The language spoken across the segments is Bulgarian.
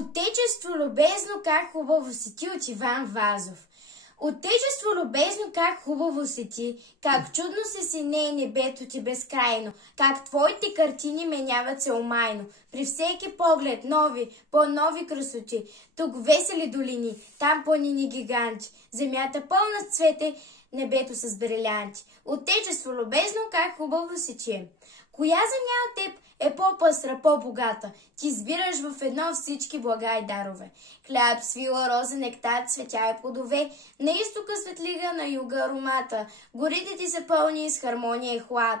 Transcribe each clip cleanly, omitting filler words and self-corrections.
Отечество любезно, как хубаво си ти, от Иван Вазов. Отечество любезно, как хубаво си ти, как чудно се сине небето ти безкрайно, как твоите картини меняват се омайно. При всеки поглед нови, по-нови красоти, тук весели долини, там планини гиганти, земята пълна с цвете, небето с брилянти. Отечество любезно, как хубаво си ти. Коя земя от теб е по-пъстра, по-богата? Ти избираш в едно всички блага и дарове. Хляб, свила, роза, нектар, цветя и плодове. На изтока светлига, на юга аромата. Горите ти са пълни с хармония и хлад.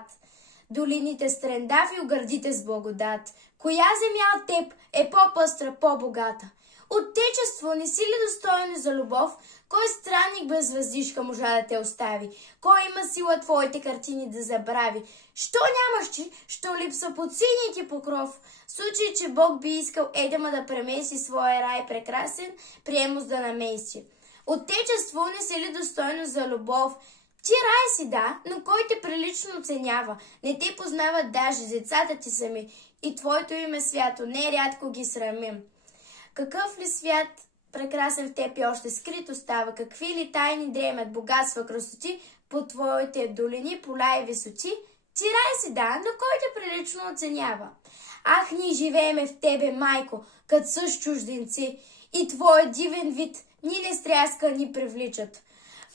Долините с трендави, гърдите с благодат. Коя земя от теб е по-пъстра, по-богата? Отечество, не си ли достойно за любов? Кой странник без въздишка можа да те остави? Кой има сила твоите картини да забрави? Що нямаш ти? Що липсва под синия ти покров? В случай, че Бог би искал Едема да премести своя рай прекрасен, приемус да намести. Отечество, не си ли достойно за любов? Ти рай си, да, но кой те прилично оценява? Не те познават даже децата ти сами и твоето име свято, не рядко ги срамим. Какъв ли свят прекрасен в теб и още скрит остава? Какви ли тайни дремят, богатства, красоти по твоите долини, поля и висоти? Ти рай си, да, но кой те прилично оценява? Ах, ние живееме в тебе, майко, като със чужденци, и твоя дивен вид ни не стряска, ни привличат.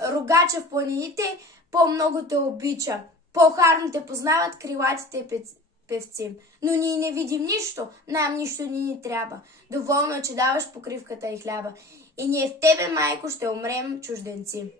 Рогача в планините по-много те обича, по-харно те познават крилатите певци. Но ние не видим нищо, нам нищо ни трябва. Доволно е, че даваш покривката и хляба. И ние в тебе, майко, ще умрем чужденци.